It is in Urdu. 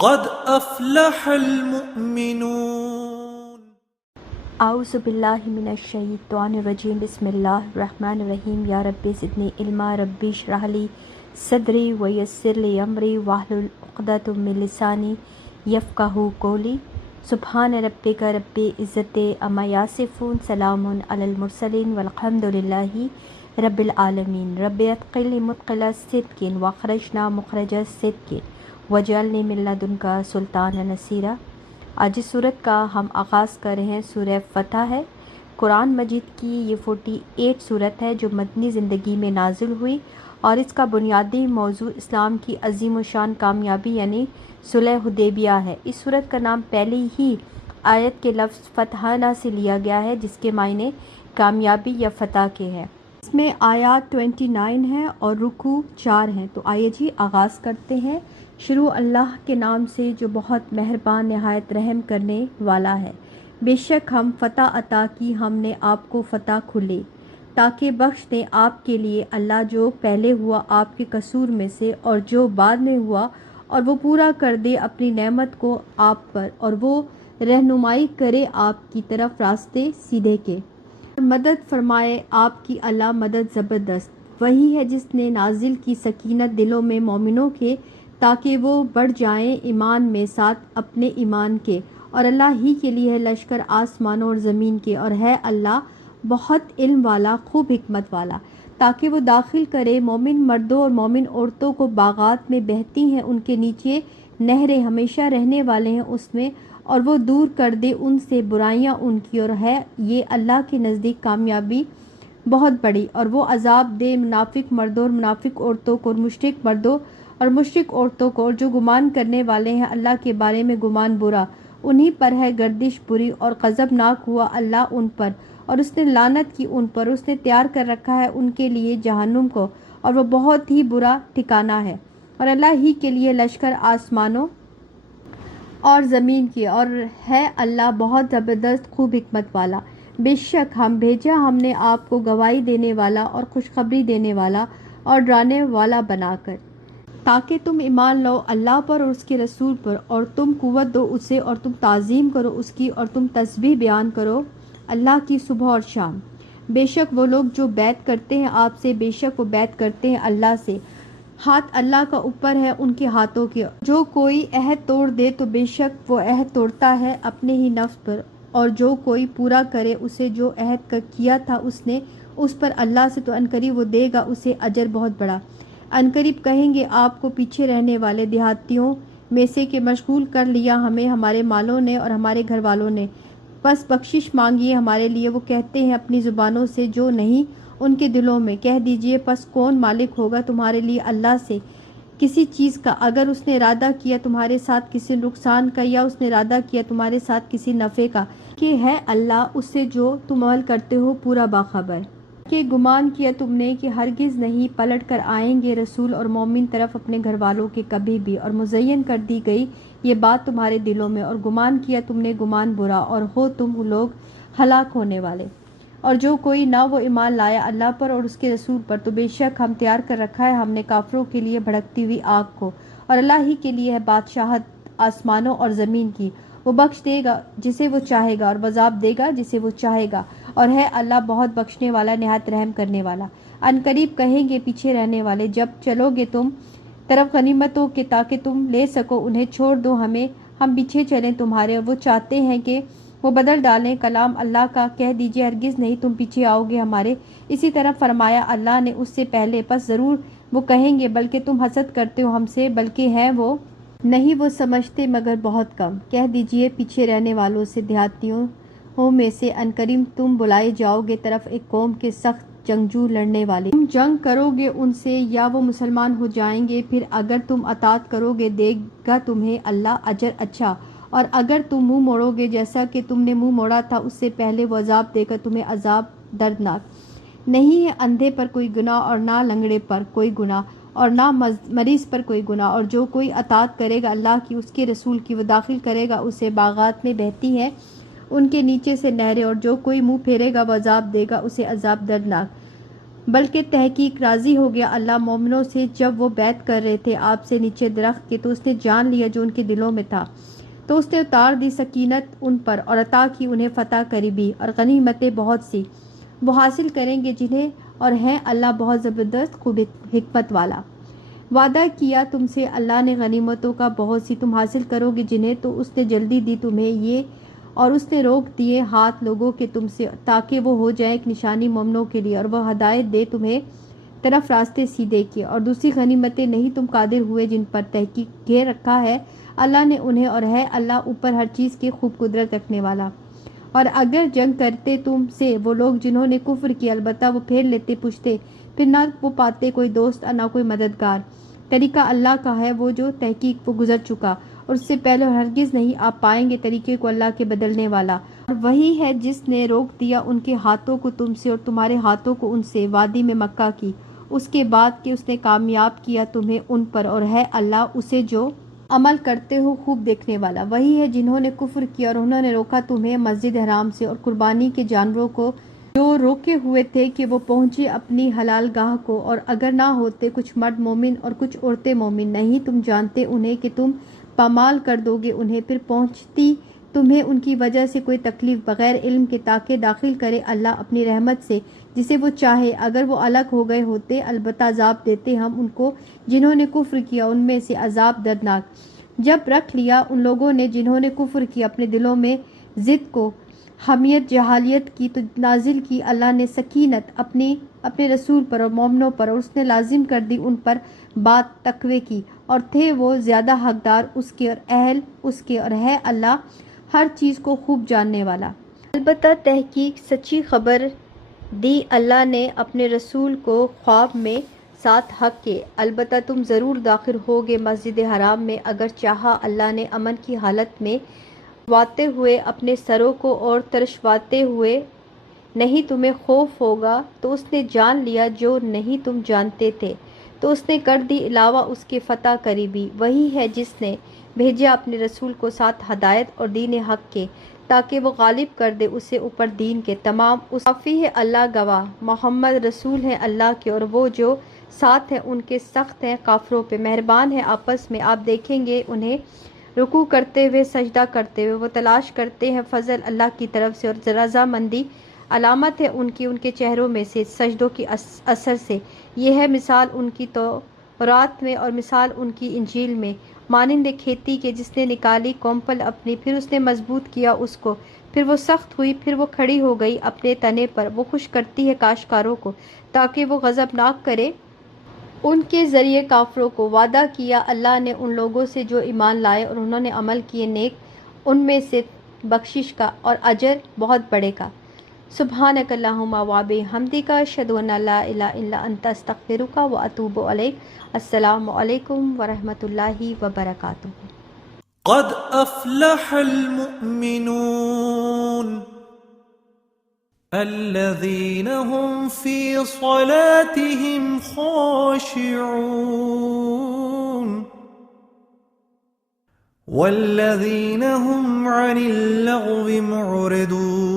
قد افلح المؤمنون. اعوذ باللہ من الشیطان الرجیم. بسم اللہ الرحمن الرحیم. یا رب زدنی علما رب اشرح لی صدری ویسر لی امری واحلل عقدۃ من لسانی یفقہوا قولی. سبحان ربک رب العزۃ عما یصفون. سلام علی المرسلین والحمد للہ رب العالمین. رب ادخلنی مدخل صدق واخرجنا مخرج صدق واجعلنی من لدنک سلطانا نصیرا. آج اس صورت کا ہم آغاز کر رہے ہیں. سورہ فتح ہے. قرآن مجید کی یہ 48 صورت ہے جو مدنی زندگی میں نازل ہوئی اور اس کا بنیادی موضوع اسلام کی عظیم و شان کامیابی یعنی صلح حدیبیہ ہے. اس صورت کا نام پہلی ہی آیت کے لفظ فتحنا سے لیا گیا ہے جس کے معنی کامیابی یا فتح کے ہیں. اس میں آیات 29 ہیں اور رکوع 4 ہیں. تو آئیے جی آغاز کرتے ہیں. شروع اللہ کے نام سے جو بہت مہربان نہایت رحم کرنے والا ہے. بے شک ہم فتح عطا کی ہم نے آپ کو فتح کھلے تاکہ بخش دیں آپ کے لیے اللہ جو پہلے ہوا آپ کے قصور میں سے اور جو بعد میں ہوا اور وہ پورا کر دے اپنی نعمت کو آپ پر اور وہ رہنمائی کرے آپ کی طرف راستے سیدھے کے. مدد فرمائے آپ کی اللہ مدد زبردست. وہی ہے جس نے نازل کی سکینت دلوں میں مومنوں کے تاکہ وہ بڑھ جائیں ایمان میں ساتھ اپنے ایمان کے. اور اللہ ہی کے لیے ہے لشکر آسمانوں اور زمین کے اور ہے اللہ بہت علم والا خوب حکمت والا. تاکہ وہ داخل کرے مومن مردوں اور مومن عورتوں کو باغات میں بہتی ہیں ان کے نیچے نہریں ہمیشہ رہنے والے ہیں اس میں اور وہ دور کر دے ان سے برائیاں ان کی اور ہے یہ اللہ کے نزدیک کامیابی بہت بڑی. اور وہ عذاب دے منافق مردوں اور منافق عورتوں کو اور مشرک مردوں اور مشرک عورتوں کو اور جو گمان کرنے والے ہیں اللہ کے بارے میں گمان برا انہی پر ہے گردش بری. اور غضبناک ہوا اللہ ان پر اور اس نے لعنت کی ان پر. اس نے تیار کر رکھا ہے ان کے لیے جہنم کو اور وہ بہت ہی برا ٹھکانہ ہے. اور اللہ ہی کے لیے لشکر آسمانوں اور زمین کی اور ہے اللہ بہت زبردست خوب حکمت والا. بے شک ہم بھیجا ہم نے آپ کو گواہی دینے والا اور خوشخبری دینے والا اور ڈرانے والا بنا کر تاکہ تم ایمان لو اللہ پر اور اس کے رسول پر اور تم قوت دو اسے اور تم تعظیم کرو اس کی اور تم تسبیح بیان کرو اللہ کی صبح اور شام. بے شک وہ لوگ جو بیعت کرتے ہیں آپ سے بے شک وہ بیعت کرتے ہیں اللہ سے. ہاتھ اللہ کا اوپر ہے ان کے ہاتھوں کے. جو کوئی عہد توڑ دے تو بے شک وہ عہد توڑتا ہے اپنے ہی نفس پر اور جو کوئی پورا کرے اسے جو عہد کا کیا تھا اس نے اس پر اللہ سے تو عنقریب وہ دے گا اسے اجر بہت بڑا. عنقریب کہیں گے آپ کو پیچھے رہنے والے دیہاتیوں میں سے کہ مشغول کر لیا ہمیں ہمارے مالوں نے اور ہمارے گھر والوں نے بس بخشش مانگیے ہمارے لیے. وہ کہتے ہیں اپنی زبانوں سے جو نہیں ان کے دلوں میں. کہہ دیجئے پس کون مالک ہوگا تمہارے لیے اللہ سے کسی چیز کا اگر اس نے ارادہ کیا تمہارے ساتھ کسی نقصان کا یا اس نے ارادہ کیا تمہارے ساتھ کسی نفع کا کہ ہے اللہ اس سے جو تم عمل کرتے ہو پورا باخبر. کہ گمان کیا تم نے کہ ہرگز نہیں پلٹ کر آئیں گے رسول اور مومن طرف اپنے گھر والوں کے کبھی بھی اور مزین کر دی گئی یہ بات تمہارے دلوں میں اور گمان کیا تم نے گمان برا اور ہو تم لوگ ہلاک ہونے والے. اور جو کوئی نہ وہ ایمان لایا اللہ پر اور اس کے رسول پر تو بے شک ہم تیار کر رکھا ہے ہم نے کافروں کے لیے بھڑکتی ہوئی آگ کو. اور اللہ ہی کے لیے ہے بادشاہت آسمانوں اور زمین کی. وہ بخش دے گا جسے وہ چاہے گا اور عذاب دے گا جسے وہ چاہے گا اور ہے اللہ بہت بخشنے والا نہایت رحم کرنے والا. عنقریب کہیں گے پیچھے رہنے والے جب چلو گے تم طرف غنیمتوں کے تاکہ تم لے سکو انہیں چھوڑ دو ہمیں ہم پیچھے چلیں تمہارے. اور وہ چاہتے ہیں کہ وہ بدل ڈالیں کلام اللہ کا. کہہ دیجئے ہرگز نہیں تم پیچھے آؤ گے ہمارے. اسی طرح فرمایا اللہ نے اس سے پہلے پس ضرور وہ کہیں گے بلکہ تم حسد کرتے ہو ہم سے بلکہ ہیں وہ نہیں وہ سمجھتے مگر بہت کم. کہہ دیجئے پیچھے رہنے والوں سے دیہاتیوں میں سے عنقریب تم بلائے جاؤ گے طرف ایک قوم کے سخت جنگجو لڑنے والے. تم جنگ کرو گے ان سے یا وہ مسلمان ہو جائیں گے پھر اگر تم اطاعت کرو گے دے گا تمہیں اللہ اجر اچھا. اور اگر تم منہ موڑو گے جیسا کہ تم نے منہ موڑا تھا اس سے پہلے وہ عذاب دے گا تمہیں عذاب دردناک. نہیں ہے اندھے پر کوئی گناہ اور نہ لنگڑے پر کوئی گناہ اور نہ مریض پر کوئی گناہ. اور جو کوئی اطاعت کرے گا اللہ کی اس کے رسول کی وہ داخل کرے گا اسے باغات میں بہتی ہے ان کے نیچے سے نہریں. اور جو کوئی منہ پھیرے گا وہ عذاب دے گا اسے عذاب دردناک. بلکہ تحقیق راضی ہو گیا اللہ مومنوں سے جب وہ بیعت کر رہے تھے آپ سے نیچے درخت کے، تو اس نے جان لیا جو ان کے دلوں میں تھا، تو اس نے اتار دی سکینت ان پر اور عطا کی انہیں فتح قریبی اور غنیمتیں بہت سی وہ حاصل کریں گے جنہیں، اور ہیں اللہ بہت زبردست خوب حکمت والا۔ وعدہ کیا تم سے اللہ نے غنیمتوں کا بہت سی تم حاصل کرو گے جنہیں، تو اس نے جلدی دی تمہیں یہ، اور اس نے روک دیے ہاتھ لوگوں کے تم سے تاکہ وہ ہو جائے ایک نشانی مومنوں کے لیے، اور وہ ہدایت دے تمہیں طرف راستے سیدھے کے، اور دوسری غنیمتیں نہیں تم قادر ہوئے جن پر تحقیق گھیر رکھا ہے اللہ نے انہیں، اور ہے اللہ اوپر ہر چیز کے خوب قدرت رکھنے والا۔ اور اگر جنگ کرتے تم سے وہ لوگ جنہوں نے کفر کیا، البتہ وہ پھیر لیتے پوچھتے، پھر نہ وہ پاتے کوئی دوست اور نہ کوئی مددگار۔ طریقہ اللہ کا ہے وہ جو تحقیق وہ گزر چکا، اور اس سے پہلے ہرگز نہیں آپ پائیں گے طریقے کو اللہ کے بدلنے والا، اور وہی ہے جس نے روک دیا ان کے ہاتھوں کو تم سے اور تمہارے ہاتھوں کو ان سے وادی میں مکہ کی، اس کے بعد کہ اس نے کامیاب کیا تمہیں ان پر، اور ہے اللہ اسے جو عمل کرتے ہو خوب دیکھنے والا۔ وہی ہے جنہوں نے کفر کیا اور انہوں نے روکا تمہیں مسجد حرام سے اور قربانی کے جانوروں کو جو روکے ہوئے تھے کہ وہ پہنچے اپنی حلال گاہ کو، اور اگر نہ ہوتے کچھ مرد مومن اور کچھ عورتیں مومن، نہیں تم جانتے انہیں کہ تم پامال کر دو گے انہیں، پھر پہنچتی تمہیں ان کی وجہ سے کوئی تکلیف بغیر علم کے، تاکہ داخل کرے اللہ اپنی رحمت سے جسے وہ چاہے۔ اگر وہ الگ ہو گئے ہوتے البتہ عذاب دیتے ہم ان کو جنہوں نے کفر کیا ان میں سے عذاب دردناک۔ جب رکھ لیا ان لوگوں نے جنہوں نے کفر کیا اپنے دلوں میں ضد کو، حمیت جہالیت کی، تو نازل کی اللہ نے سکینت اپنے رسول پر اور مومنوں پر، اور اس نے لازم کر دی ان پر بات تقوی کی، اور تھے وہ زیادہ حقدار اس کے اور اہل اس کے، اور ہے اللہ ہر چیز کو خوب جاننے والا۔ البتہ تحقیق سچی خبر دی اللہ نے اپنے رسول کو خواب میں ساتھ حق کے، البتہ تم ضرور داخل ہوگے مسجد حرام میں اگر چاہا اللہ نے امن کی حالت میں واتے ہوئے اپنے سروں کو اور ترشواتے ہوئے، نہیں تمہیں خوف ہوگا تو اس نے جان لیا جو نہیں تم جانتے تھے، تو اس نے کر دی علاوہ اس کے فتح قریبی۔ وہی ہے جس نے بھیجا اپنے رسول کو ساتھ ہدایت اور دین حق کے تاکہ وہ غالب کر دے اسے اوپر دین کے تمام۔ اس کافی ہے اللہ گواہ، محمد رسول ہیں اللہ کے، اور وہ جو ساتھ ہیں ان کے سخت ہیں کافروں پہ، مہربان ہیں آپس میں۔ آپ دیکھیں گے انہیں رکوع کرتے ہوئے سجدہ کرتے ہوئے، وہ تلاش کرتے ہیں فضل اللہ کی طرف سے اور رضامندی، علامت ہے ان کے چہروں میں سے سجدوں کی اثر سے۔ یہ ہے مثال ان کی تورات میں اور مثال ان کی انجیل میں، مانند کھیتی کے جس نے نکالی کومپل اپنی، پھر اس نے مضبوط کیا اس کو، پھر وہ سخت ہوئی، پھر وہ کھڑی ہو گئی اپنے تنے پر، وہ خوش کرتی ہے کاشتکاروں کو تاکہ وہ غضبناک کرے ان کے ذریعے کافروں کو۔ وعدہ کیا اللہ نے ان لوگوں سے جو ایمان لائے اور انہوں نے عمل کیے نیک، ان میں سے بخشش کا اور اجر بہت بڑے کا۔ سبحانک اللہم و بحمدک، اشہد ان لا الہ الا انت، استغفرک و اتوب الیک۔ السلام علیکم ورحمۃ اللہ وبرکاتہ۔ قد افلح المؤمنون الذين هم في صلاتهم خاشعون والذين هم عن اللغو معرضون